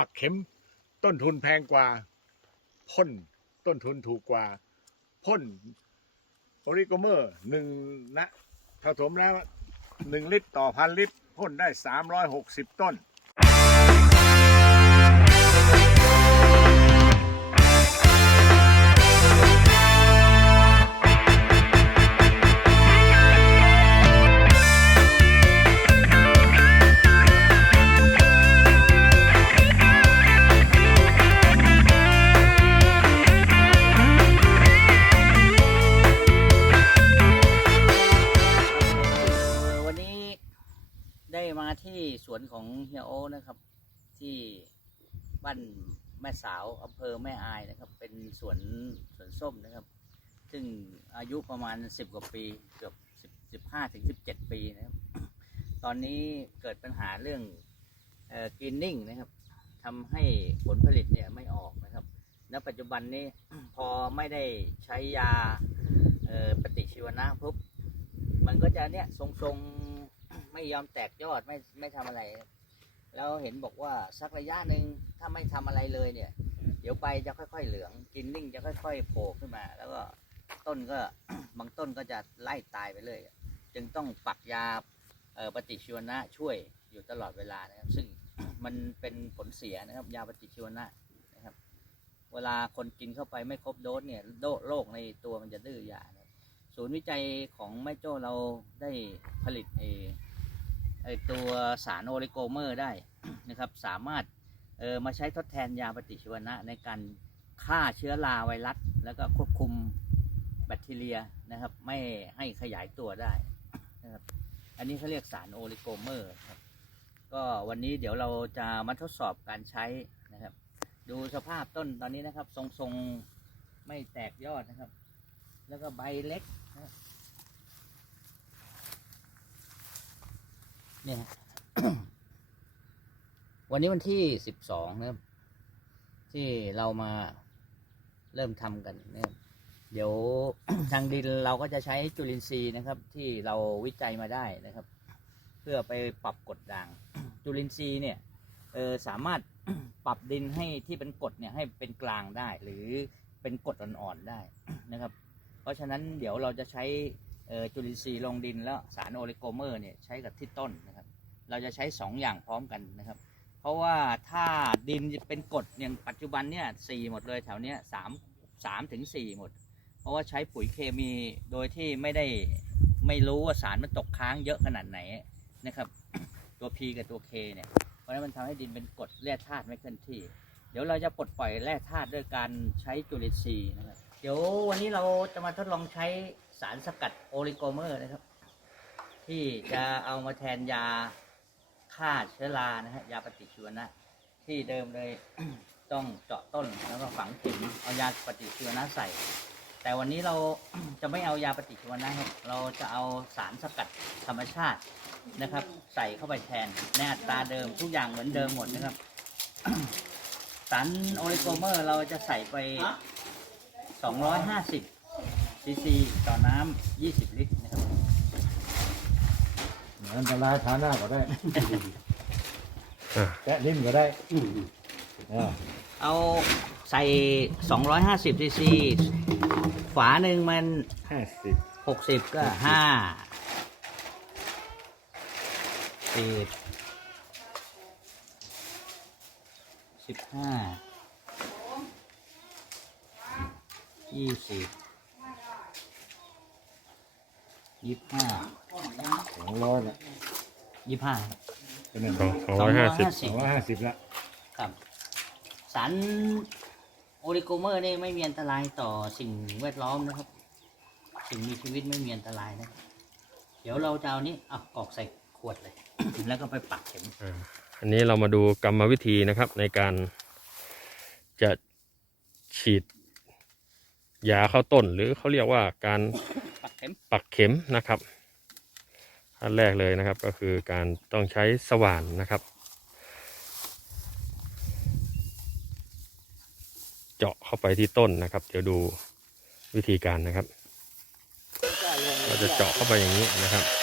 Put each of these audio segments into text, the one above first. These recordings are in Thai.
ปักเข็มต้นทุนแพงกว่า พ่นต้นทุนถูกกว่า พ่นโอริโกเมอร์หนึ่งนะผสมแล้วหนึ่งลิตรต่อพันลิตรพ่นได้สามร้อยหกสิบต้น ที่สวนของเฮียโอนะครับ ที่บ้านแม่สาวอำเภอแม่อายนะครับ เป็นสวนสวนส้มนะครับ ซึ่งอายุประมาณสิบกว่าปีเกือบสิบสิบห้าถึงสิบเจ็ดปีนะครับ ตอนนี้เกิดปัญหาเรื่องกินนิ่งนะครับทำให้ผลผลิตเนี่ยไม่ออกนะครับณปัจจุบันนี้พอไม่ได้ใช้ยาปฏิชีวนะปุ๊บมันก็จะเนี่ยทรง ไม่ยอมแตกยอดไม่ไม่ทำอะไร แล้วเห็นบอกว่าสักระยะหนึ่งถ้าไม่ทำอะไรเลยเนี่ย เดี๋ยวใบจะค่อย ๆ เหลืองกินนิ่งจะค่อย ๆโผล่ขึ้นมา แล้วก็ต้นก็ บางต้นก็จะไล่ตายไปเลยจึงต้องปักยาปฏิชีวนะช่วยอยู่ตลอดเวลานะครับ ซึ่งมันเป็นผลเสียนะครับ ยาปฏิชีวนะนะครับ เวลาคนกินเข้าไปไม่ครบโดสเนี่ยโรคโรคในตัวมันจะดื้อยานะ ศูนย์วิจัยของแม่โจ้เราได้ผลิตไอไอตัวสารโอริโกเมอร์ได้นะครับ สามารถเออมาใช้ทดแทนยาปฏิชีวนะในการฆ่าเชื้อราไวรัส แล้วก็ควบคุมแบคทีเรียนะครับ ไม่ให้ขยายตัวได้นะครับอันนี้เขาเรียกสารโอริโกเมอร์ครับก็วันนี้เดี๋ยวเราจะมาทดสอบการใช้นะครับ ดูสภาพต้นตอนนี้นะครับ ทรงๆไม่แตกยอดนะครับ แล้วก็ใบเล็กนะครับ เนี่ย วันนี้วันที่สิบสองนะครับ ที่เรามาเริ่มทำกันนะครับเดี๋ยวทางดินเราก็จะใช้จุลินทรีย์นะครับ ที่เราวิจัยมาได้นะครับ เพื่อไปปรับกดด่าง จุลินทรีย์เนี่ยเออสามารถปรับดินให้ที่เป็นกดเนี่ยให้เป็นกลางได้ หรือเป็นกดอ่อนๆได้นะครับ เพราะฉะนั้นเดี๋ยวเราจะใช้ จุลินทรีย์ลงดินแล้วสารโอลิโกเมอร์เนี่ยใช้กับที่ต้นนะครับ เราจะใช้สองอย่างพร้อมกันนะครับ เพราะว่าถ้าดินเป็นกรดอย่างปัจจุบันเนี่ยสี่หมดเลยแถวเนี้ยสามสามถึงสี่หมด เพราะว่าใช้ปุ๋ยเคมีโดยที่ไม่ได้ไม่รู้ว่าสารมันตกค้างเยอะขนาดไหนนะครับ ตัว P กับตัว K เนี่ยเพราะฉะนั้นมันทำให้ดินเป็นกรดแร่ธาตุไม่เคลื่อนที่ เดี๋ยวเราจะปลดปล่อยแร่ธาตุด้วยการใช้จุลินทรีย์นะครับเดี๋ยววันนี้เราจะมาทดลองใช้ สารสกัดโอลิโกเมอร์นะครับ ที่จะเอามาแทนยาฆ่าเชื้อรานะฮะยาปฏิชีวนะ ที่เดิมเลย ต้องเจาะต้นแล้วก็ฝังเข็มเอายาปฏิชีวนะใส่ แต่วันนี้เรา จะไม่เอายาปฏิชีวนะครับ เราจะเอาสารสกัดธรรมชาตินะครับ ใส่เข้าไปแทนในอัตราเดิมทุกอย่างเหมือนเดิมหมดนะครับ สารโอริโกเมอร์เราจะใส่ไป 250 ซีซีต่อน้ำ20 ลิตรนะครับอันตรายทาหน้าก็ได้อะแกะลิ้นก็ได้เออเอาใส่ 250ซีซีฝาหนึ่งมัน ห้าสิบ60 ก็ห้าสิบสิบห้ายี่สิบ ยี่สิบห้าสองร้อยละยี่สิบห้าเป็นหนึ่งสองสองร้อยห้าสิบสองร้อยห้าสิบละครับสารโอริโกเมอร์นี่ไม่มีอันตรายต่อสิ่งแวดล้อมนะครับ สิ่งมีชีวิตไม่มีอันตรายนะครับเดี๋ยวเราจะเอานี้เอากรอกใส่ขวดเลย แล้วก็ไปปักเข็มอ่าอันนี้เรามาดูกรรมวิธีนะครับ ในการจะฉีดยาเข้าต้นหรือเขาเรียกว่าการปัก เข็มปักเข็มนะครับขั้นแรกเลยนะครับก็คือการต้องใช้สว่านนะครับ เจาะเข้าไปที่ต้นนะครับ เดี๋ยวดูวิธีการนะครับ เราจะเจาะเข้าไปอย่างนี้นะครับ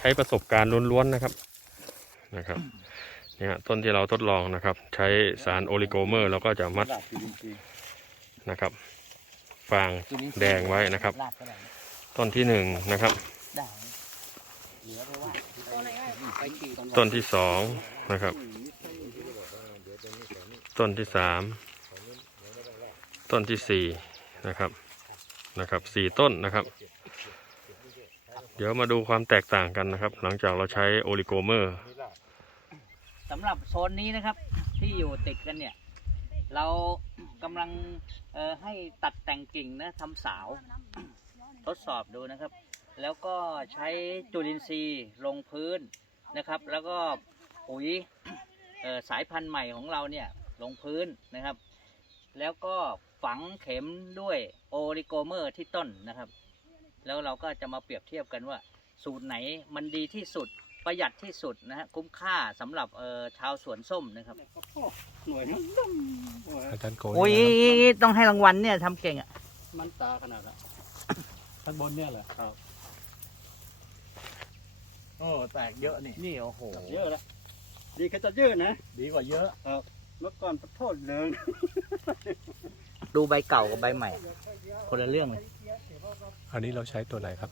ใช้ประสบการณ์ล้วนๆนะครับนะครับเนี่ยต้นที่เราทดลองนะครับ ใช้สารโอลิโกเมอร์เราก็จะมัดนะครับฟางแดงไว้นะครับ ต้นที่หนึ่งนะครับ ต้นที่สองนะครับ ต้นที่สามต้นที่สี่นะครับนะครับสี่ต้นนะครับ ดี๋ยวมาดูความแตกต่างกันนะครับ หลังจากเราใช้โอลิโกเมอร์สำหรับโซนนี้นะครับ ที่อยู่ติดกันเนี่ย เรากำลังให้ตัดแต่งกิ่งนะทำสาว ทดสอบดูนะครับ แล้วก็ใช้จุลินทรีย์ลงพื้นนะครับ แล้วก็ปุ๋ยสายพันธุ์ใหม่ของเราเนี่ยลงพื้นนะครับ แล้วก็ฝังเข็มด้วยโอริโกเมอร์ที่ต้นนะครับ แล้วเราก็จะมาเปรียบเทียบกันว่า สูตรไหนมันดีที่สุดประหยัดที่สุดนะฮะคุ้มค่าสำหรับเอ่อชาวสวนส้มนะครับหน่วยนั้นอาจารย์โกโอ้ยต้องให้รางวัลเนี่ยทำเก่งอะมันตาขนาดละข้างบนเนี่ยแหละครับ โอ้แตกเยอะนี่ นี่โอ้โหเยอะแล้วดีก็จะเยอะนะดีกว่าเยอะ เมื่อก่อนประโทษเดินดูใบเก่ากับใบใหม่ คนละเรื่องเลย อันนี้เราใช้ตัวไหนครับ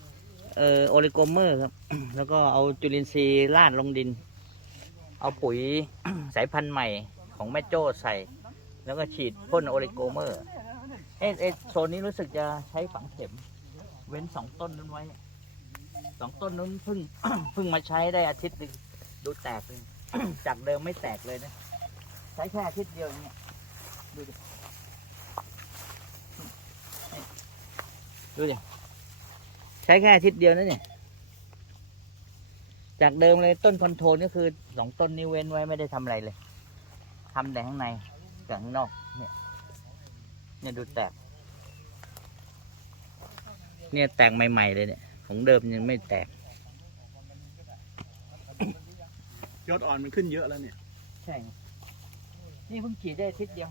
เออโอริโกเมอร์ครับ แล้วก็เอาจุลินทรีย์ราดลงดิน เอาปุ๋ย สายพันธุ์ใหม่ของแม่โจ้ใส่ แล้วก็ฉีดพ่นโอริโกเมอร์ เอะเอะโซนนี้รู้สึกจะใช้ฝังเข็ม เว้นสองต้นนั้นไว้สองต้นนั้นเพิ่ง เพิ่งมาใช้ได้อาทิตย์หนึงดูแตกเลย จากเดิมไม่แตกเลยนะ ใช้แค่อาทิตย์เดียวเองเนี่ยดูดิ ดูดิใช้แค่อาทิตย์เดียวนะเนี่ย จากเดิมเลยต้นคอนโทรลก็คือสองต้นนี้เว้นไว้ไม่ได้ทำอะไรเลยทำแต่ข้างในแต่ข้างนอก เนี่ย เนี่ยดูแตก เนี่ยแตกใหม่ๆเลยเนี่ย ของเดิมยังไม่แตก ยอดอ่อนมันขึ้นเยอะแล้วเนี่ย ใช่ครับนี่เพิ่งฉีดได้อาทิตย์เดียว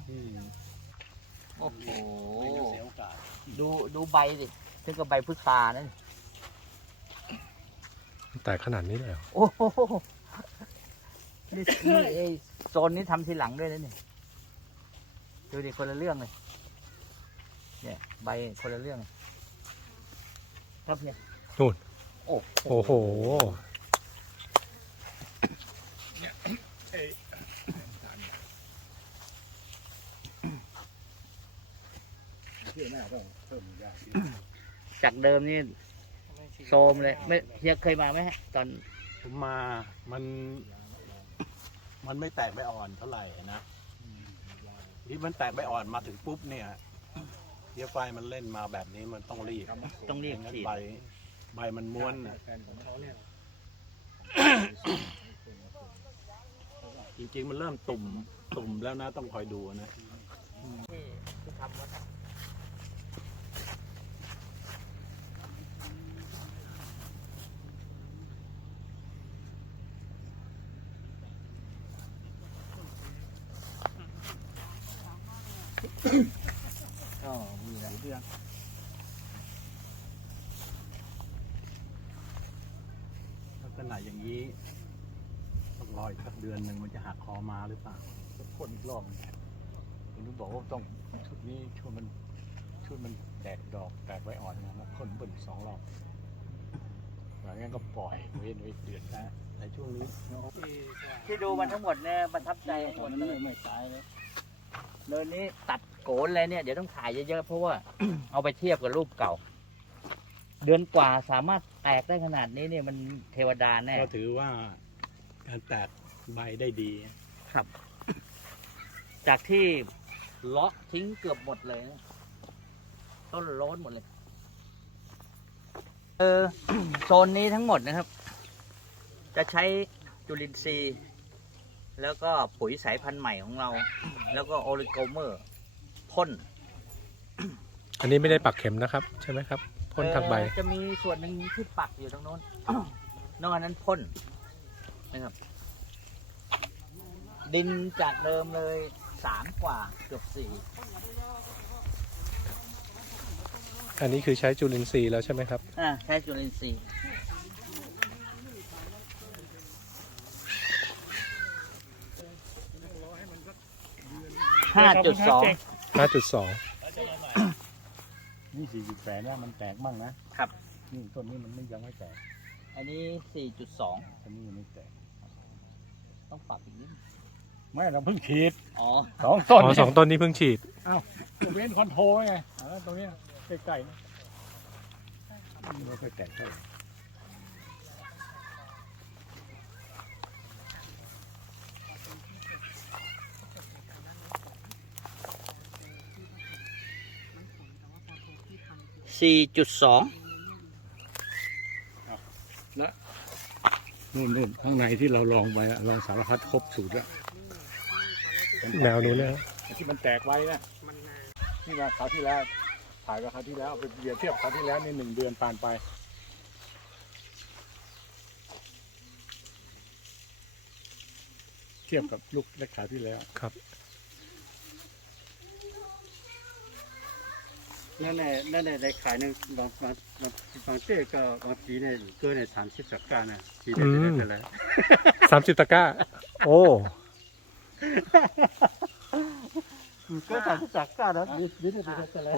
โอ้โหไม่งั้นเสียโอกาส ดูดูใบดิถึงกับใบพุทรานั่นแต่ขนาดนี้เลยโอ้โหนี่นี่ไอโซนนี้ทำทีหลังด้วยนะเนี่ยดูดิคนละเรื่องเลย เนี่ยใบคนละเรื่องครับเนี่ยนู่น โอ้โอ้โหเชื่อแม่ต้องเพิ่มยา จากเดิมนี่โซมเลยไม่เฮียเคยมาไหมฮะตอน ผมมา มัน มันไม่แตกใบอ่อนเท่าไหร่นะที่มันแตกใบอ่อนมาถึงปุ๊บเนี่ยเดี๋ยวไฟมันเล่นมาแบบนี้มันต้องรีบต้องเรียกไม่งั้นฉีดใบใบมันม้วนน่ะแฟนของเขาเนี่ยจริงๆมันเริ่มตุ่มตุ่มแล้วนะต้องคอยดูนะ ที่ที่ทำไว้น มีหลายเรื่องลักษณะอย่างนี้ต้องรออีกสักเดือนหนึ่งมันจะหักคอมาหรือเปล่าพ่นอีกรอบหนึ่งผมถึงบอกว่าต้องชุดนี้ช่วยมันช่วยมันแตกดอกแตกไว้อ่อนนะแล้วพ่นเบิ่นสองรอบหลังนั้นก็ปล่อยเว้นไว้เดือนนะในช่วงนี้ที่ดูมาทั้งหมดเนี่ยประทับใจหมดเลยไม่ตายเลยเดินนี้ตัด โกนเลยเนี่ยเดี๋ยวต้องถ่ายเยอะๆเพราะว่า เอาไปเทียบกับรูปเก่า เดือนกว่าสามารถแตกได้ขนาดนี้เนี่ยมันเทวดาแน่ก็ถือว่าการแตกใบได้ดี ครับ จากที่เลาะทิ้งเกือบหมดเลยนะต้นโล้นหมดเลย เออ โซนนี้ทั้งหมดนะครับ จะใช้จุลินทรีย์ แล้วก็ปุ๋ยสายพันธุ์ใหม่ของเรา แล้วก็โอริโกเมอร์ พ่นอันนี้ไม่ได้ปักเข็มนะครับ ใช่ไหมครับพ่นทังใบจะมีส่วนหนึ่งที่ปักอยู่ตรงโน้น นอกนั้นพ่นนะครับ ดินจากเดิมเลยสามกว่าเกือบสี่อันนี้คือใช้จุลินทรีย์แล้วใช่ไหมครับ อ่าใช้จุลินทรีย์ห้าจุดสอง ห้าจุดสองนี่สี่จุดแปดนะมันแตกมั่งนะครับ นี่ต้นนี้มันไม่ยังไม่แตกอันนี้สี่จุดสองต้นนี้ยังไม่แตก ต้องปรับอีกนิดไม่เราเพิ่งฉีดอ๋อสองต้นอ๋อสองต้นนี้เพิ่งฉีดเว้นคอนโทรลไงอ่าตรงเนี้ยใกล้ๆนะไม่ค่อยแตกเท่าไหร่ สี่จุดสองนู่นนู่นข้างในที่เราลองไปอะลองสารพัดครบสูตรแล้วแนวนู้นนะไอ้ที่มันแตกไว้นะที่มาคราวที่แล้วถ่ายกับคราวที่แล้วเอาไปเปรียบเทียบคราวที่แล้วนี่หนึ่งเดือนผ่านไป เทียบกับลูกเล็กขาวที่แล้ว ครับ นั่นแหละนั่นแหละได้ขายหนึ่งบางบางบางบางเต้ก็บางปีเนี่ยเกินในสามสิบสักการนะปีเดียวจะได้เท่าไหร่สามสิบตะกร้า โอ้เกินสามสิบสักการนะปีปีเดียวจะได้เท่าไหร่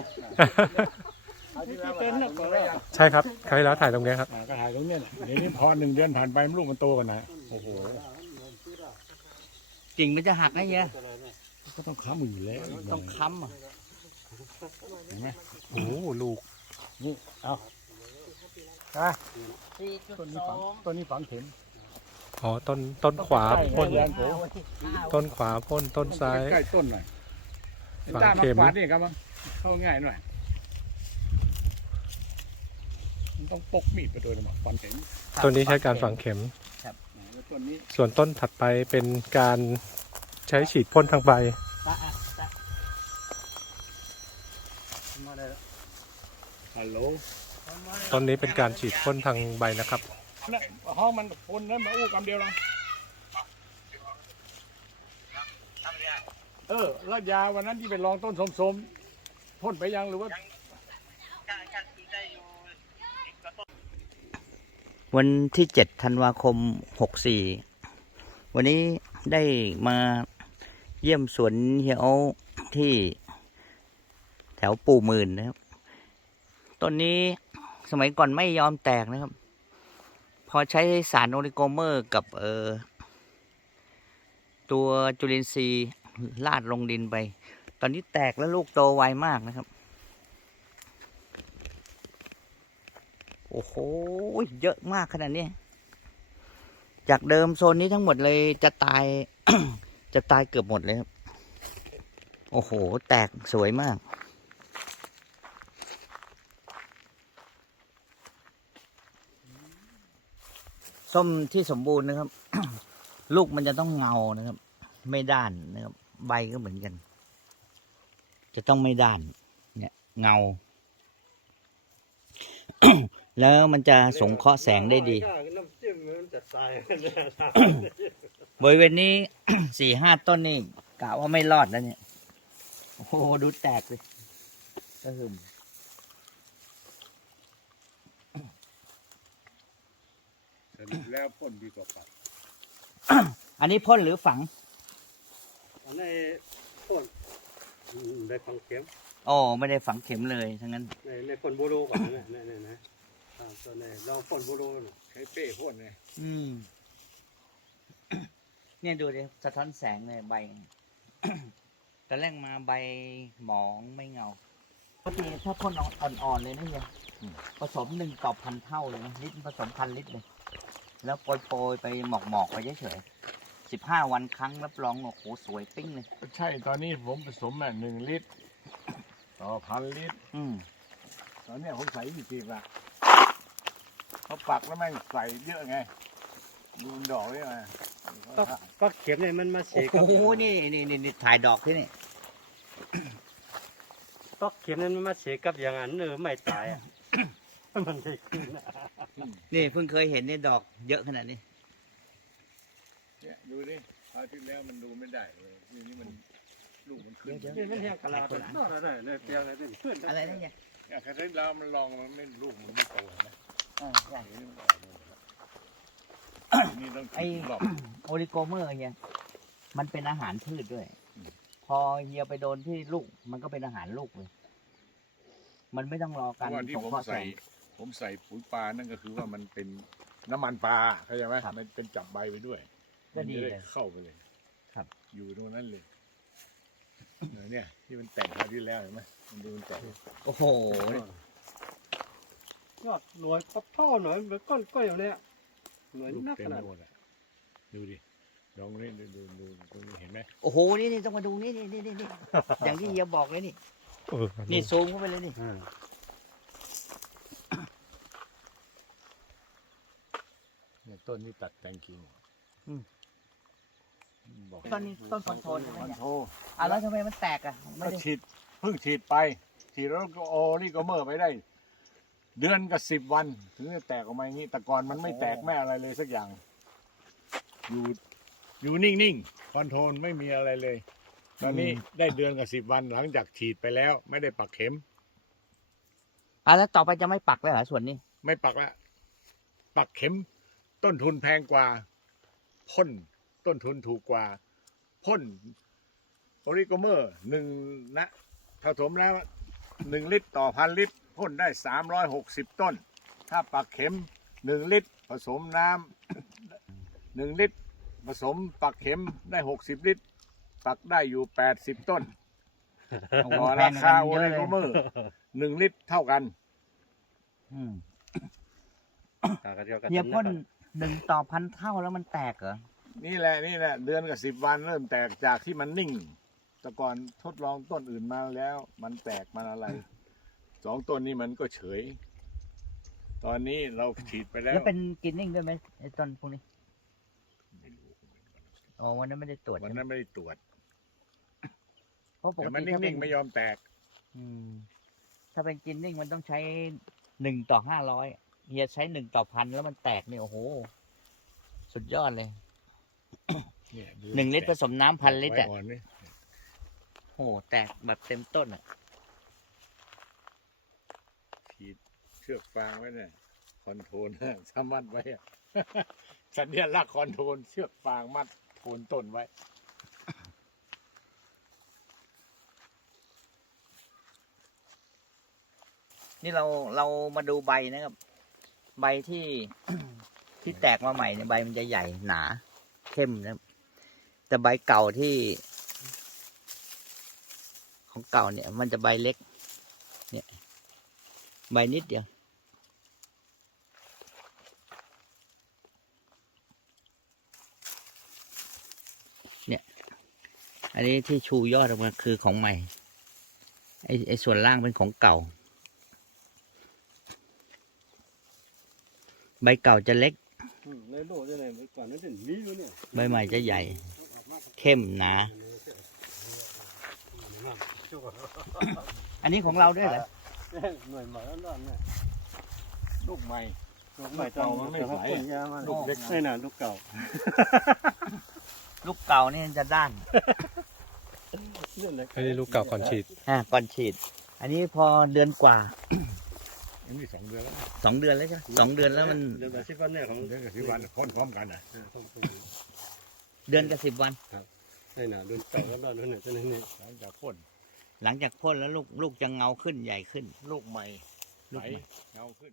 คราวที่แล้วเป็นนะก็แล้วใช่ครับคราวที่แล้วถ่ายตรงเนี้ยครับ อ่าก็ถ่ายตรงเนี้ยแหละเดี๋ยวนี้พอหนึ่งเดือนผ่านไปลูกมันโตกันนะโอ้โหกิ่งมันจะหักนะเฮียก็ต้องค้ำมืออยู่แล้วต้องค้ำอะ เห็นไหมโอ้ลูก นี่ เอาอะสี่จุดต้นสนี้อฝังงต้นนี้ฝังเข็มอ๋อต้นต้นขวาใช่พ่นแรงโผต้นขวาพ่นต้นซ้ายใกล้ๆต้นหน่อยฝังด้ามเข็มมาขวาดนี่ครับมั้งเข้าง่ายหน่อยมันต้องปกมีดไปโดยหมดฟันเข็มต้นนี้ใช้การฝังเข็มอ่าแล้วต้นนี้ส่วนต้นถัดไปเป็นการใช้ฉีดพ่นทางใบ ตะอะตะ มาได้ ฮัลโหลต้นนี้เป็นการฉีดพ่นทางใบนะครับนะห้องมันคนนั้นมาอู้กำเดียวเราเออแล้วยาวันนั้นที่ไปลองต้นสมๆพ่นไปยังหรือว่าวันที่เจ็ดธันวาคมหกสี่วันนี้ได้มาเยี่ยมสวนเฮียโอที่แถวปู่หมื่นนะครับ ต้นนี้สมัยก่อนไม่ยอมแตกนะครับ พอใช้สารโอริโกเมอร์กับเออตัวจุลินทรีย์ลาดลงดินไป ตอนนี้แตกแล้วลูกโตไวมากนะครับ โอ้โห เยอะมากขนาดนี้ จากเดิมโซนนี้ทั้งหมดเลยจะตาย จะตายเกือบหมดเลยครับ โอ้โห แตกสวยมาก ส้มที่สมบูรณ์นะครับ ลูกมันจะต้องเงานะครับ ไม่ด้านนะครับ ใบก็เหมือนกัน จะต้องไม่ด้าน เนี่ยเงา แล้วมันจะสงเคราะห์แสงได้ดี น้ำจิ้มมันจะตายบริเวณนี้ สี่ห้าต้นนี่กะว่าไม่รอดแล้วเนี่ย โอ้โหดูแตกเลยก็หึม สรุปแล้วพ่นดีกว่าปัดอันนี้พ่นหรือฝัง อันนี้พ่นอืมได้ฟังเข็มโอ้ไม่ได้ฝังเข็มเลยทั้งนั้นในในพ่นบูโรก่อนนะนี่นี่นะอ่าตัวนี้ลองพ่นบูโรหน่อยใช้เป้พ่นไงอืมเนี่ยดูดิสะท้อนแสงเลยใบตอนแรกมาใบหมองไม่เงาปกติถ้าพ่นอ่อนๆเลยนะเนี่ยผสมหนึ่งต่อพันเท่าเลยนะลิตรผสมพันลิตรเลย แล้วโปรยๆไปหมอกๆไปเฉยๆสิบห้าวันครั้งรับรองโอ้โหสวยปิ้งเลย ใช่ตอนนี้ผมผสมอะหนึ่งลิตร ต่อพันลิตร อืมตอนเนี้ยผมใส่ยี่สิบละเขาปักแล้วแม่งใส่เยอะไง ดูมันดอกนี่ไงก็ก็เข็มเนี่ยมันมาเสโอ้กโหนี่นี่นี่นี่ถ่ายดอกที่นี่ ก็เข็มนั้นมันมาเสกกับอย่างนั้นเนอไม่ตายอะ มันได้ขึ้นนะ นี่เพิ่งเคยเห็นนี่ดอกเยอะขนาดนี้ เนี่ยดูดิคราวที่แล้วมันดูไม่ได้เลยทีนี้มันลูกมันขึ้นเดี๋ยว นี่มันแห้งกะลาเป็นอะไรเนี่ยเปียกอะไรเนี่ยขึ้นอะไรนะเนี่ยเนี่ยคราวที่แล้วมันลองมันไม่ลูกมันไม่โตนะอ่าใช่ทีนี้มันออกมาหมดแล้วทีนี่ต้องไอ้ฉีดรอบ โอริโกเมอร์เนี่ยมันเป็นอาหารพืชด้วยพพอเฮียไปโดนที่ลูก มันก็เป็นอาหารลูกเลย มันไม่ต้องรอเพการราะว่าที่ส่งผมเพาะแสใส่ง ผมใส่ปุ๋ยปลานั่นก็คือว่ามันเป็นน้ำมันปลาเข้าใจไหมครับมันเป็นจับใบไปด้วยก็ดีมันจะเลยเข้าไปเลยครับ อยู่ตรงนั้นเลยเออเนี่ย ที่มันแตกคราวที่แล้วเห็นไหมมันดูมันแตกโอ้โห ยอดหน่วยกับท่อหน่อยเหมือนก้อนก้อยอย่างเนี้ยหน่วยลูกนักเต็ขมนาไปดหมดอะดูดิลองนี่ดูดูดูตรงนี้เห็นไหมโอ้โห นี่นี่ต้องมาดูนี่นี่นี่นี่นี่ อย่างที่เฮียบอกเลยนี่เออนี่ซูมเข้าไปเลยนี่ อ่า เนี่ยต้นนี้ตัดแต่งกิ่งอืม บอกต้นนี้ต้นคอนโทรลใช่ไหมมันเนี่ยโทรอะแล้วทำไมมันแตกอะไม่ก็ได้ฉีดเพิ่งฉีดไปฉีดแล้วก็โอนี่ก็เมื่อไปได้ เดือนกับสิบวัน ถึงจะแตกออกมาอย่างนี้แต่ก่อนมันไม่แตกไม่อะไรเลยสักอย่าง อยู่อยู่นิ่งๆคอนโทรลไม่มีอะไรเลย ตอนนี้ได้เดือนกับสิบวันหลังจากฉีดไปแล้ว ไม่ได้ปักเข็ม อะแล้วต่อไปจะไม่ปักแล้วเหรอส่วนนี้ ไม่ปักละปักเข็ม ต้นทุนแพงกว่า พ่นต้นทุนถูกกว่า พ่นโอริโกเมอร์หนึ่งนะผสมแล้วหนึ่งลิตรต่อพันลิตรพ่นได้สามร้อยหกสิบต้น ถ้าปักเข็มหนึ่งลิตร ผสมน้ำหนึ่งลิตร ผสมปักเข็มได้หกสิบลิตร ปักได้อยู่แปดสิบต้นโอ้โหต่อแพรางกคาว่าโอกันเยริอะเลโกยเมอร์หนึ่งลิตรเท่ากัน อืมต่างกันเดียวกันเฮียพ่น หนึ่งต่อพันเท่าแล้วมันแตกเหรอ นี่แหละนี่แหละเดือนกับสิบวันเริ่มแตกจากที่มันนิ่ง แต่ก่อนทดลองต้นอื่นมาแล้ว มันแตกมันอะไรสองต้นนี้มันก็เฉย ตอนนี้เราฉีดไปแล้วแล้วเป็นกินนิ่งด้วยไหมไอ้ต้นพวกนี้ อ๋อวันนั้นไม่ได้ตรวจวันใช่ไหมนั้นไม่ได้ตรวจเพราะปกแต่มันติถ้าเป็นิ่นงๆไม่ยอมแตก อืมถ้าเป็นกินนิ่งมันต้องใช้หนึ่งต่อห้าร้อย เฮียใช้หนึ่งต่อพันแล้วมันแตกเนี่ยโอ้โห สุดยอดเลยเนี่ยดูหนึ่งลิตรผสมน้ำพันลิตรไว้อะอ่อนนี่โอ้โหแตกแบบเต็มต้นอะฉีดเชือกฟางไว้เนี่ยคอนโทรลสามัดไว้อะสัญลักษณ์คอนโทรลเชือกฟางมัดโคนต้นไว้นี่เราเรามาดูใบนะครับ ใบที่ ที่แตกมาใหม่เนี่ยใบมันจะใหญ่หนา เข้มนะแต่ใบเก่าที่ ของเก่าเนี่ย มันจะใบเล็ก เนี่ย ใบนิดเดียวเนี่ยอันนี้ที่ชูยอดออกมาคือของใหม่ไอไอส่วนล่างเป็นของเก่า ใบเก่าจะเล็กอืมในโลกจะไหนไปก่อนนั้นถึงมีอยู่เนี่ยใบใหม่จะใหญ่ เข้มหนา อันนี้ของเราด้วยเหรอหน่วยหมาด้านๆเนี่ยลูกใหม่ลูกใหม่ตอนมันไม่แต่ว่าไหวต้นยามันลูกเล็กไม่น่าลูกเก่า ลูกเก่านี่จะด้านเรื่องอะไรอันนี้ลูกเก่าก่อนฉีด อ่าก่อนฉีด อันนี้พอเดือนกว่า อันนี้สองเดือนแล้วสองเดือนแล้วใช่ไหมสองเดือนแล้วมันเรื่องอาชีพวันเนี่ยของเดือนกับสิบวันพ่นพร้อมกันอะอ่าต้องเป็นเดือนกับสิบวันไม่น่ารุ่นเก่าแล้วรุ่นเนี่ยจะนี่นี่หลังจากพ่นหลังจากพ่นแล้วลูกลูกจะเงาขึ้นใหญ่ขึ้น ลูกใหม่ลูไหลกใหม่เงาขึ้น